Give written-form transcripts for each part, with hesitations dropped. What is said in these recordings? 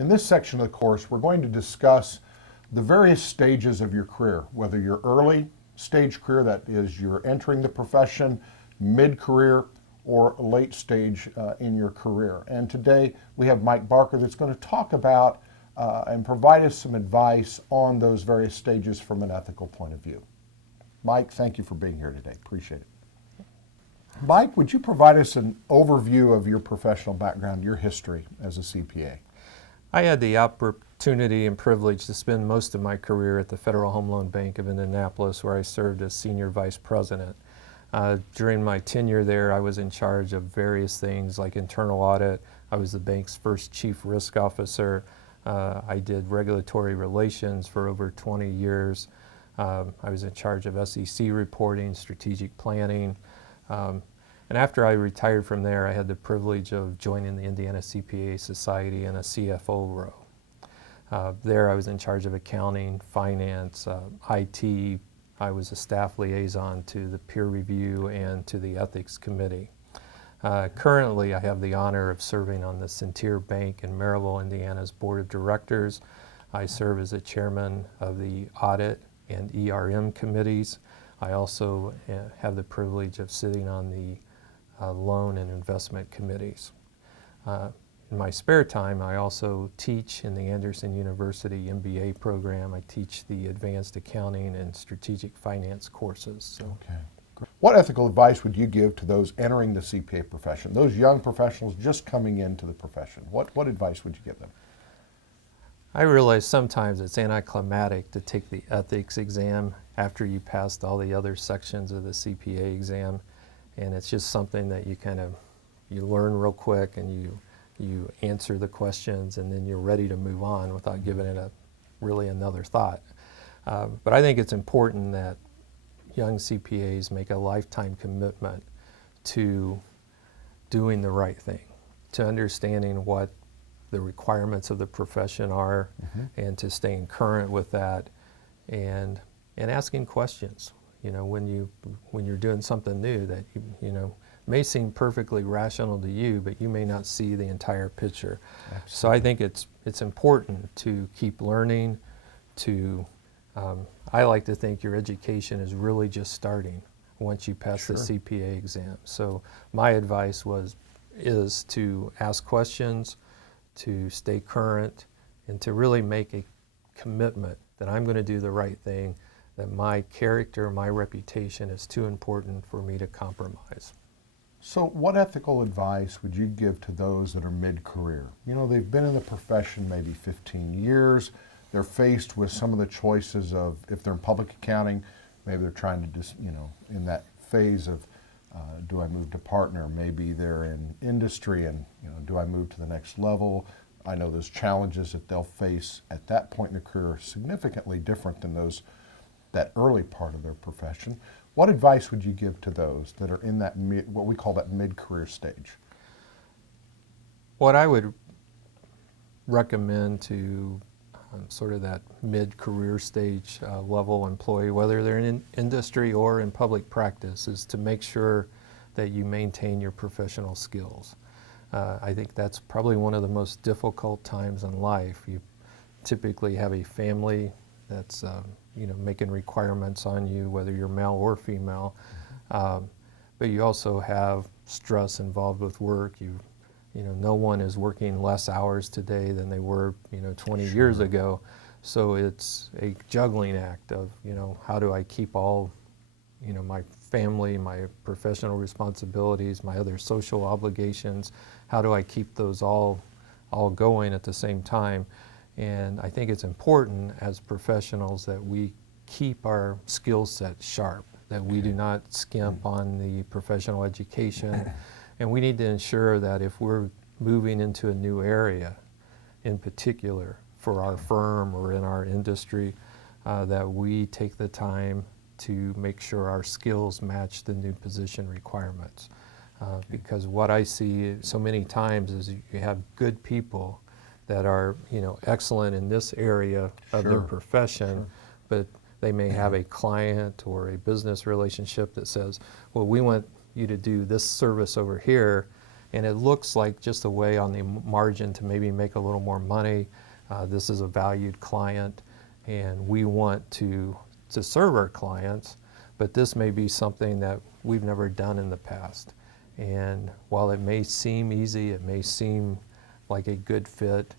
In this section of the course, we're going to discuss the various stages of your career, whether you're early stage career, that is you're entering the profession, mid-career, or late stage in your career. And today we have Mike Barker that's going to talk about and provide us some advice on those various stages from an ethical point of view. Mike, thank you for being here today. Appreciate it. Mike, would you provide us an overview of your professional background, your history as a CPA? I had the opportunity and privilege to spend most of my career at the Federal Home Loan Bank of Indianapolis, where I served as Senior Vice President. During my tenure there, I was in charge of various things like internal audit. I was the bank's first Chief Risk Officer. I did regulatory relations for over 20 years. I was in charge of SEC reporting, strategic planning. And after I retired from there, I had the privilege of joining the Indiana CPA Society in a CFO role. There I was in charge of accounting, finance, IT. I was a staff liaison to the peer review and to the ethics committee. Currently, I have the honor of serving on the Centier Bank in Maryville, Indiana's board of directors. I serve as the chairman of the audit and ERM committees. I also have the privilege of sitting on the loan and investment committees. In my spare time, I also teach in the Anderson University MBA program. I teach the advanced accounting and strategic finance courses. So. Okay. What ethical advice would you give to those entering the CPA profession, those young professionals just coming into the profession? What advice would you give them? I realize sometimes it's anticlimactic to take the ethics exam after you passed all the other sections of the CPA exam, and it's just something that you learn real quick and you answer the questions and then you're ready to move on without giving it really another thought. But I think it's important that young CPAs make a lifetime commitment to doing the right thing, to understanding what the requirements of the profession are, and to staying current with that, and asking questions. You know, when you're doing something new that may seem perfectly rational to you, but you may not see the entire picture. Absolutely. So I think it's important to keep learning. I like to think your education is really just starting once you pass the CPA exam. So my advice is to ask questions, to stay current, and to really make a commitment that I'm going to do the right thing, that my character, my reputation is too important for me to compromise. So what ethical advice would you give to those that are mid-career? You know, they've been in the profession maybe 15 years. They're faced with some of the choices of, if they're in public accounting, maybe they're trying to just, in that phase of, do I move to partner? Maybe they're in industry and, do I move to the next level? I know those challenges that they'll face at that point in their career are significantly different than that early part of their profession. What advice would you give to those that are in that what we call that mid-career stage? What I would recommend to sort of that mid-career stage level employee, whether they're in industry or in public practice, is to make sure that you maintain your professional skills. I think that's probably one of the most difficult times in life. You typically have a family that's making requirements on you, whether you're male or female, but you also have stress involved with work. No one is working less hours today than they were 20 years ago. So it's a juggling act of how do I keep all my family, my professional responsibilities, my other social obligations, how do I keep those all going at the same time? And I think it's important as professionals that we keep our skill set sharp, that we do not skimp on the professional education. And we need to ensure that if we're moving into a new area, in particular for our firm or in our industry, that we take the time to make sure our skills match the new position requirements. Because what I see so many times is you have good people that are excellent in this area of their profession, but they may have a client or a business relationship that says, well, we want you to do this service over here, and it looks like just a way on the margin to maybe make a little more money. This is a valued client, and we want to serve our clients, but this may be something that we've never done in the past. And while it may seem easy, it may seem like a good fit,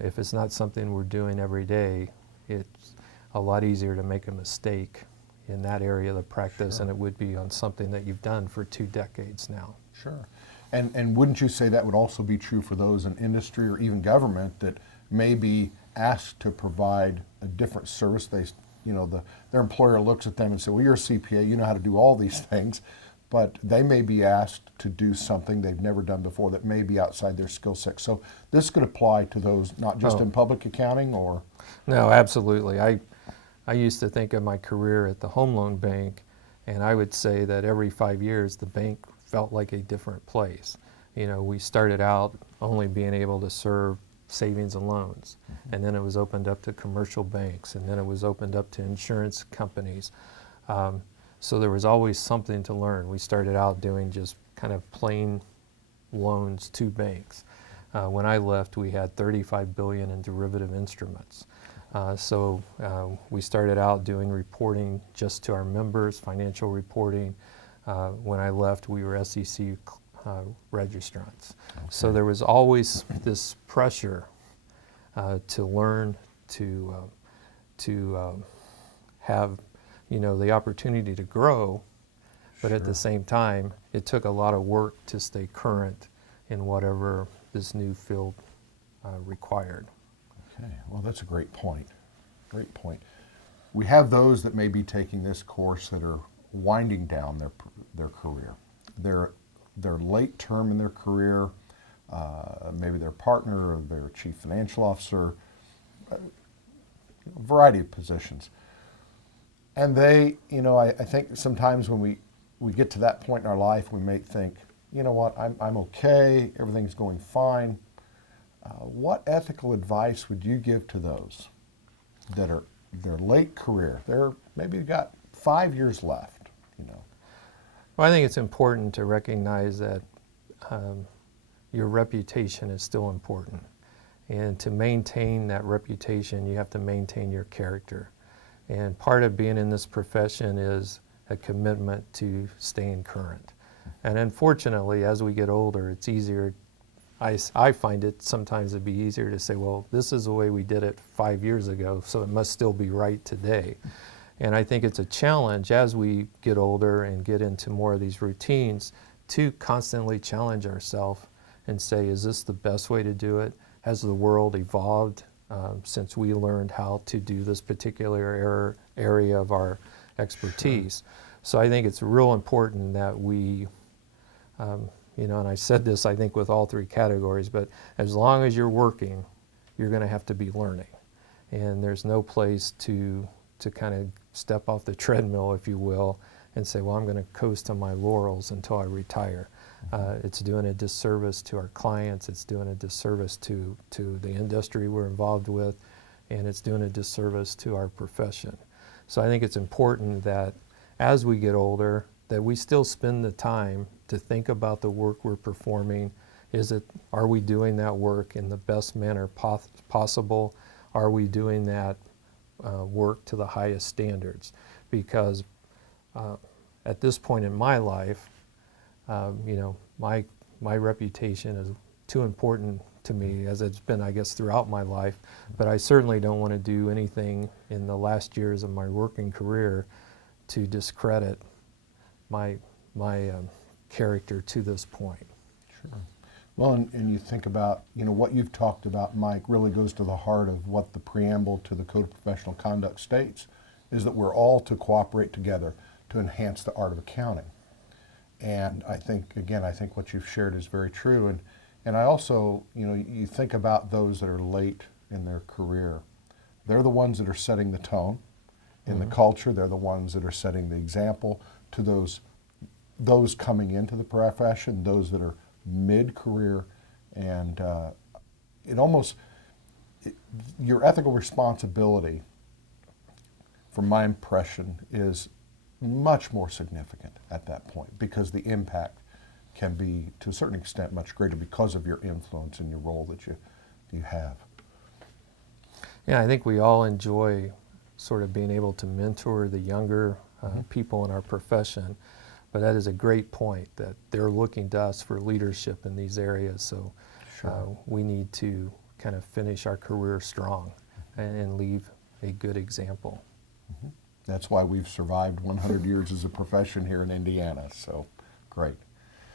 if it's not something we're doing every day, it's a lot easier to make a mistake in that area of the practice than it would be on something that you've done for 2 decades now. Sure. And wouldn't you say that would also be true for those in industry or even government that may be asked to provide a different service? Their employer looks at them and says, well, you're a CPA, you know how to do all these things, but they may be asked to do something they've never done before that may be outside their skill set. So this could apply to those not just in public accounting or? No, absolutely. I used to think of my career at the home loan bank, and I would say that every 5 years the bank felt like a different place. We started out only being able to serve savings and loans, and then it was opened up to commercial banks, and then it was opened up to insurance companies. So there was always something to learn. We started out doing just kind of plain loans to banks. When I left, we had $35 billion in derivative instruments. So we started out doing reporting just to our members, financial reporting. When I left, we were SEC registrants. Okay. So there was always this pressure to learn, to have the opportunity to grow, but at the same time, it took a lot of work to stay current in whatever this new field required. Okay, well, that's a great point. Great point. We have those that may be taking this course that are winding down their career. They're late term in their career, maybe their partner or their chief financial officer, a variety of positions. And they, I think sometimes when we get to that point in our life, we may think, you know what, I'm okay, everything's going fine. What ethical advice would you give to those that are their late career? Maybe they've got 5 years left, Well, I think it's important to recognize that your reputation is still important. And to maintain that reputation, you have to maintain your character. And part of being in this profession is a commitment to staying current. And unfortunately, as we get older, it's easier. I find it sometimes to be easier to say, well, this is the way we did it 5 years ago, so it must still be right today. And I think it's a challenge as we get older and get into more of these routines to constantly challenge ourselves and say, is this the best way to do it? Has the world evolved since we learned how to do this particular area of our expertise? So I think it's real important that we, and I said this, I think, with all 3 categories, but as long as you're working, you're going to have to be learning. And there's no place to kind of step off the treadmill, if you will, and say, well, I'm going to coast to my laurels until I retire. It's doing a disservice to our clients, it's doing a disservice to the industry we're involved with, and it's doing a disservice to our profession. So I think it's important that as we get older, that we still spend the time to think about the work we're performing. Are we doing that work in the best manner possible? Are we doing that work to the highest standards? Because at this point in my life, my reputation is too important to me, as it's been, I guess, throughout my life. But I certainly don't want to do anything in the last years of my working career to discredit my character to this point. Sure. Well, and you think about, what you've talked about, Mike, really goes to the heart of what the preamble to the Code of Professional Conduct states, is that we're all to cooperate together to enhance the art of accounting. And I think what you've shared is very true. And I also, you think about those that are late in their career. They're the ones that are setting the tone in the culture. They're the ones that are setting the example to those coming into the profession, those that are mid-career. And your ethical responsibility, from my impression, is much more significant at that point, because the impact can be, to a certain extent, much greater because of your influence and your role that you have. Yeah, I think we all enjoy sort of being able to mentor the younger people in our profession, but that is a great point that they're looking to us for leadership in these areas, so we need to kind of finish our career strong and leave a good example. That's why we've survived 100 years as a profession here in Indiana, so great.